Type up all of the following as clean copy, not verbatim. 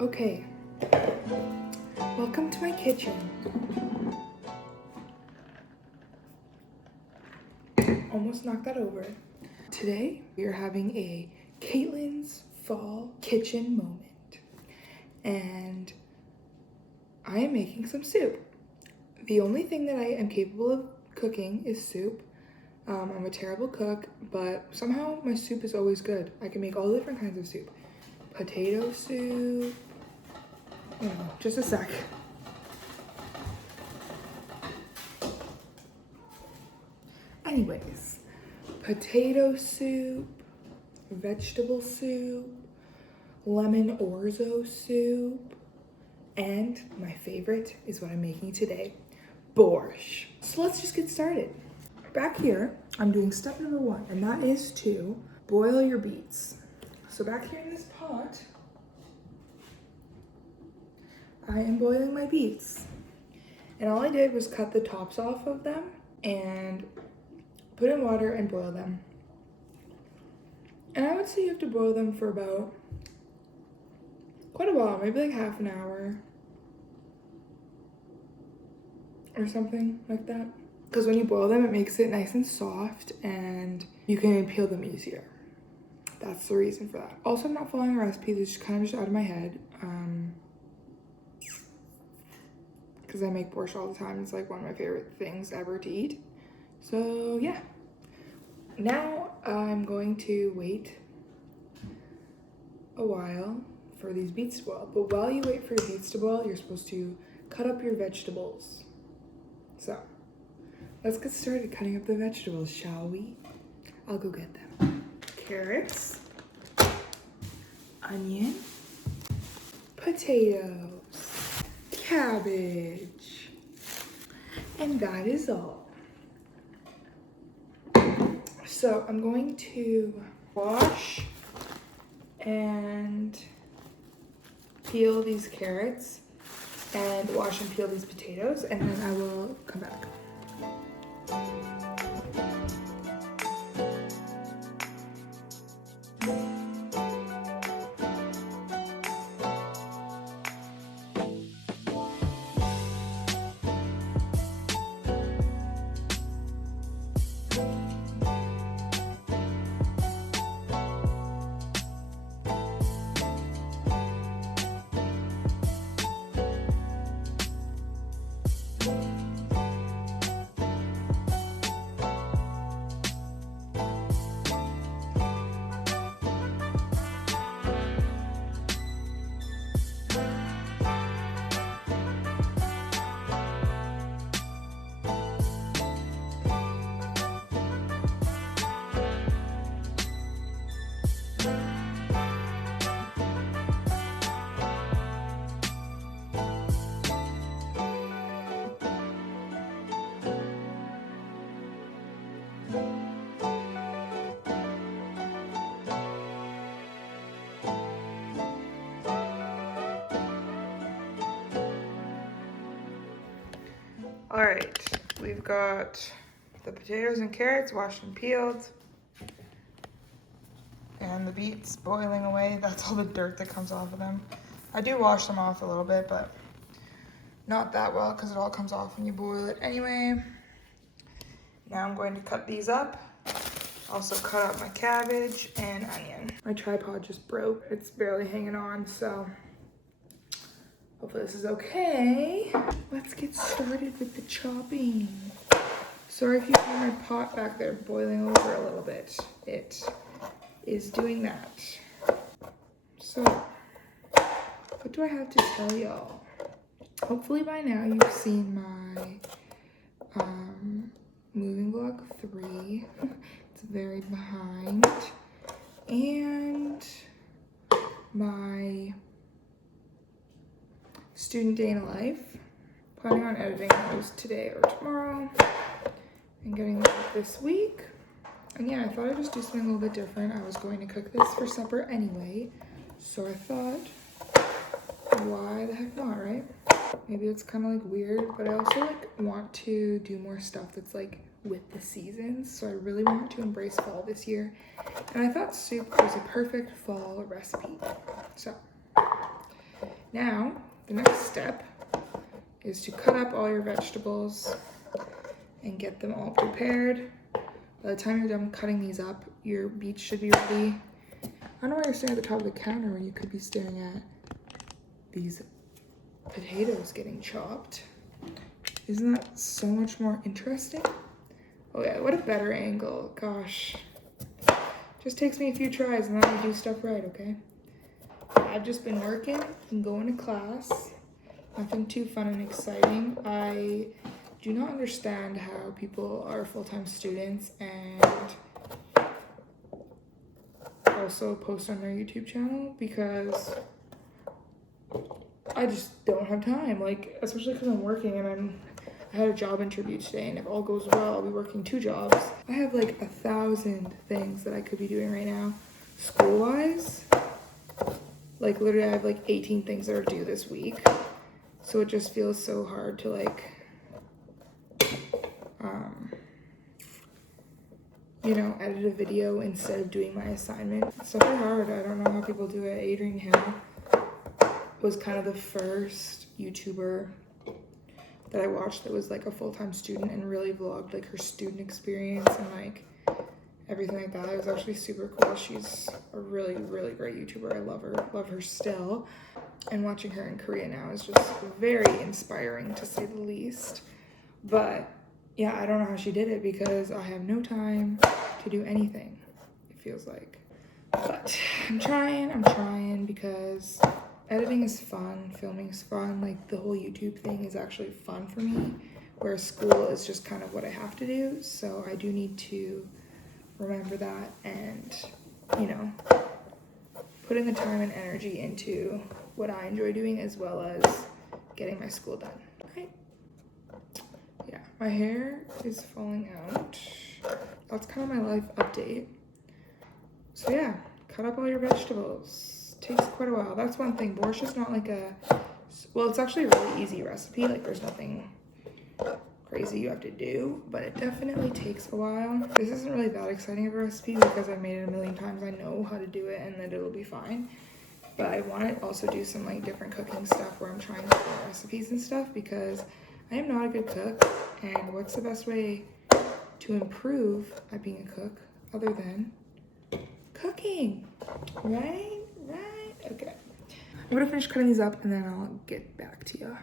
Okay, welcome to my kitchen. Almost knocked that over. Today, we are having a Caitlin's Fall Kitchen moment. And I am making some soup. The only thing that I am capable of cooking is soup. I'm a terrible cook, but somehow my soup is always good. I can make all different kinds of soup. Potato soup. Just a sec. Anyways, potato soup, vegetable soup, lemon orzo soup, and my favorite is what I'm making today, borscht. So let's just get started. Back here, I'm doing step number 1, and that is to boil your beets. So back here in this pot, I am boiling my beets. And all I did was cut the tops off of them and put in water and boil them. And I would say you have to boil them for about quite a while, maybe like half an hour or something like that. Because when you boil them, it makes it nice and soft and you can peel them easier. That's the reason for that. Also, I'm not following a recipe. This is kind of just out of my head. Because I make borscht all the time. It's like one of my favorite things ever to eat. So yeah. Now I'm going to wait a while for these beets to boil. But while you wait for your beets to boil, you're supposed to cut up your vegetables. So let's get started cutting up the vegetables, shall we? I'll go get them. Carrots, onion, potatoes, cabbage, and that is all. So I'm going to wash and peel these carrots and wash and peel these potatoes, and then I will come back. All right, we've got the potatoes and carrots washed and peeled, and the beets boiling away. That's all the dirt that comes off of them. I do wash them off a little bit, but not that well because it all comes off when you boil it anyway. Now I'm going to cut these up. Also cut up my cabbage and onion. My tripod just broke. It's barely hanging on, so hopefully this is okay. Let's get started with the chopping. Sorry if you hear my pot back there boiling over a little bit. It is doing that. So, what do I have to tell y'all? Hopefully by now you've seen my moving vlog 3. It's very behind. And my student day in a life. Planning on editing those today or tomorrow and getting them up this week. And yeah, I thought I'd just do something a little bit different. I was going to cook this for supper anyway, so I thought, why the heck not, right? Maybe it's kind of like weird, but I also like want to do more stuff that's like with the seasons, so I really want to embrace fall this year. And I thought soup was a perfect fall recipe. So Now, the next step is to cut up all your vegetables and get them all prepared. By the time you're done cutting these up, your beets should be ready. I don't know why you're staring at the top of the counter when you could be staring at these potatoes getting chopped. Isn't that so much more interesting? Oh yeah, what a better angle, gosh. Just takes me a few tries and then I do stuff right, okay? I've just been working and going to class. Nothing too fun and exciting. I do not understand how people are full-time students and also post on their YouTube channel, because I just don't have time. Like, especially because I'm working and I had a job interview today, and if all goes well, I'll be working 2 jobs. I have like 1,000 things that I could be doing right now. School-wise, like literally I have like 18 things that are due this week. So it just feels so hard to like, you know, edit a video instead of doing my assignment. Stuff are hard. I don't know how people do it. Adrian Hill was kind of the first YouTuber that I watched that was like a full-time student and really vlogged like her student experience and like everything like that. It was actually super cool. She's a really, really great YouTuber. I love her still. And watching her in Korea now is just very inspiring, to say the least. But yeah, I don't know how she did it because I have no time to do anything, it feels like. But I'm trying because editing is fun, filming is fun. Like the whole YouTube thing is actually fun for me, whereas school is just kind of what I have to do. So I do need to remember that and, you know, putting the time and energy into what I enjoy doing as well as getting my school done, right? Yeah, my hair is falling out. That's kind of my life update. So yeah, cut up all your vegetables. Takes quite a while. That's one thing. Borscht is not like a, well, it's actually a really easy recipe. Like there's nothing crazy you have to do, but it definitely takes a while. This isn't really that exciting of a recipe because I've made it a million times. I know how to do it and that it'll be fine. But I want to also do some like different cooking stuff where I'm trying different recipes and stuff because I am not a good cook. And what's the best way to improve at being a cook other than cooking? Right? Okay. I'm gonna finish cutting these up and then I'll get back to you.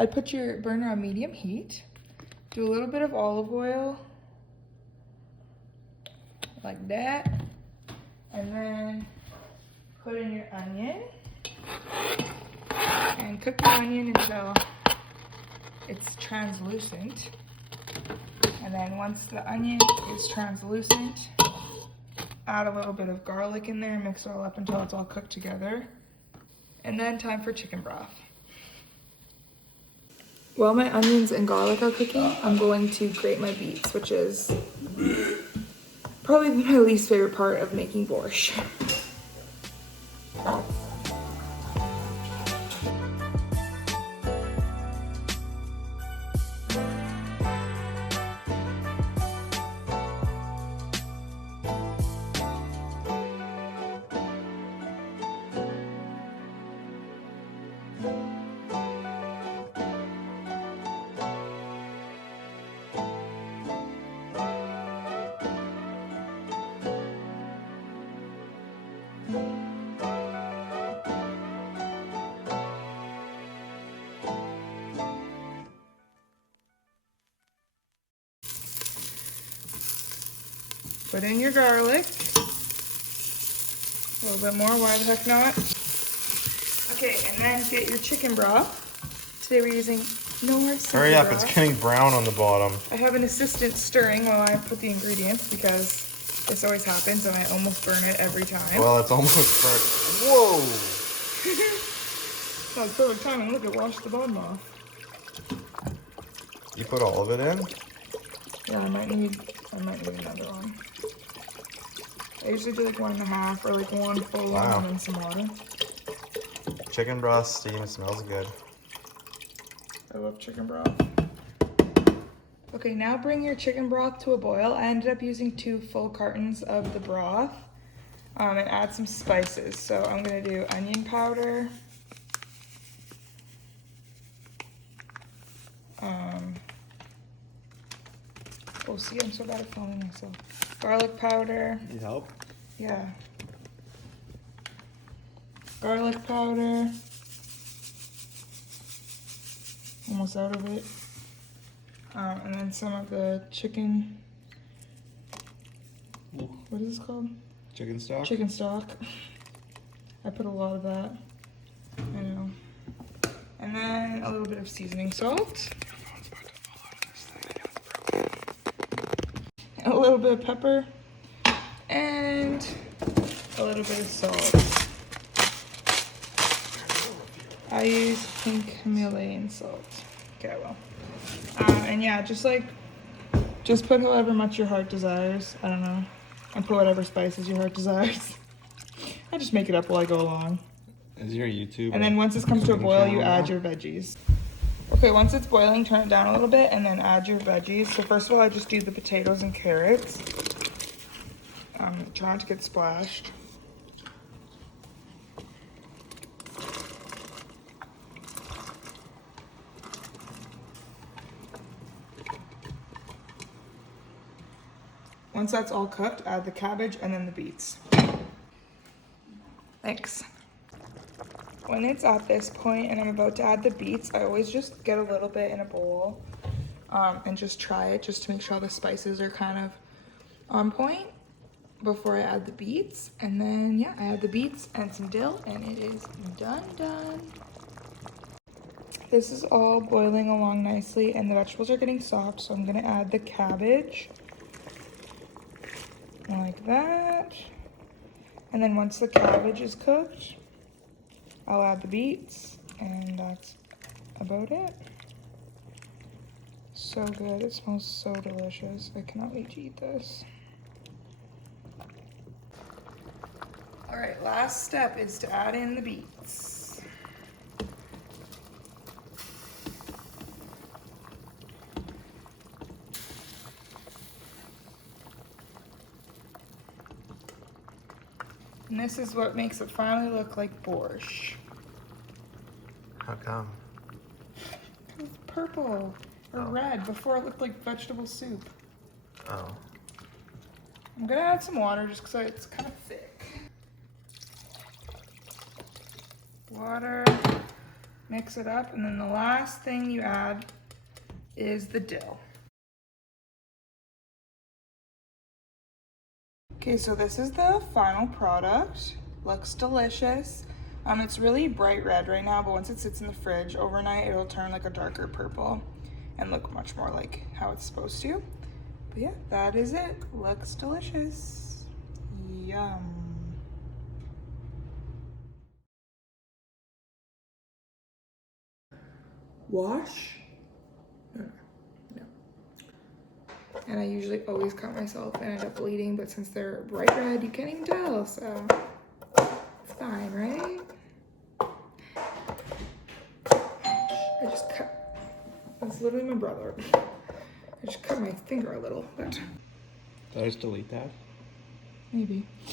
I'd put your burner on medium heat, do a little bit of olive oil, like that, and then put in your onion, and cook your onion until it's translucent. And then once the onion is translucent, add a little bit of garlic in there, mix it all up until it's all cooked together. And then time for chicken broth. While my onions and garlic are cooking, I'm going to grate my beets, which is probably my least favorite part of making borscht. Put in your garlic. A little bit more, why the heck not? Okay, and then get your chicken broth. Today we're using Hurry up, it's getting brown on the bottom. I have an assistant stirring while I put the ingredients because this always happens and I almost burn it every time. Well, it's almost burnt. Whoa! That was perfect timing. Look, it washed the bottom off. You put all of it in? Yeah, I might need another one. I usually do like 1.5 or like one full one and then some water. Chicken broth steam smells good. I love chicken broth. Okay, now bring your chicken broth to a boil. I ended up using 2 full cartons of the broth and add some spices. So I'm gonna do onion powder, oh see, I'm so bad at filming myself. Garlic powder. Need help? Yeah. Garlic powder. Almost out of it. And then some of the chicken. What is this called? Chicken stock? Chicken stock. I put a lot of that. I know. And then a little bit of seasoning salt. A little bit of pepper. And a little bit of salt. I use pink Himalayan salt. Okay, well. And yeah, just put however much your heart desires. I don't know. And put whatever spices your heart desires. I just make it up while I go along. Is your YouTube? And then once this comes to a boil, you add your veggies. Okay, once it's boiling, turn it down a little bit and then add your veggies. So first of all, I just do the potatoes and carrots. Try not to get splashed. Once that's all cooked, add the cabbage and then the beets. Thanks. When it's at this point and I'm about to add the beets, I always just get a little bit in a bowl and just try it just to make sure all the spices are kind of on point before I add the beets. And then yeah, I add the beets and some dill and it is done. This is all boiling along nicely and the vegetables are getting soft, so I'm gonna add the cabbage. Like that. And then once the cabbage is cooked, I'll add the beets, and that's about it. So good, it smells so delicious. I cannot wait to eat this. All right, last step is to add in the beets. And this is what makes it finally look like borscht. How come? It's purple or red. Before it looked like vegetable soup. Oh. I'm gonna add some water just because it's kind of thick. Water, mix it up, and then the last thing you add is the dill. Okay, so this is the final product. Looks delicious. It's really bright red right now, but once it sits in the fridge overnight, it'll turn like a darker purple and look much more like how it's supposed to. But yeah, that is it. Looks delicious. Yum. Wash? No. And I usually always cut myself and end up bleeding, but since they're bright red, you can't even tell, so it's fine, right? I just cut, that's literally my brother. I just cut my finger a little, but. Did I just delete that? Maybe.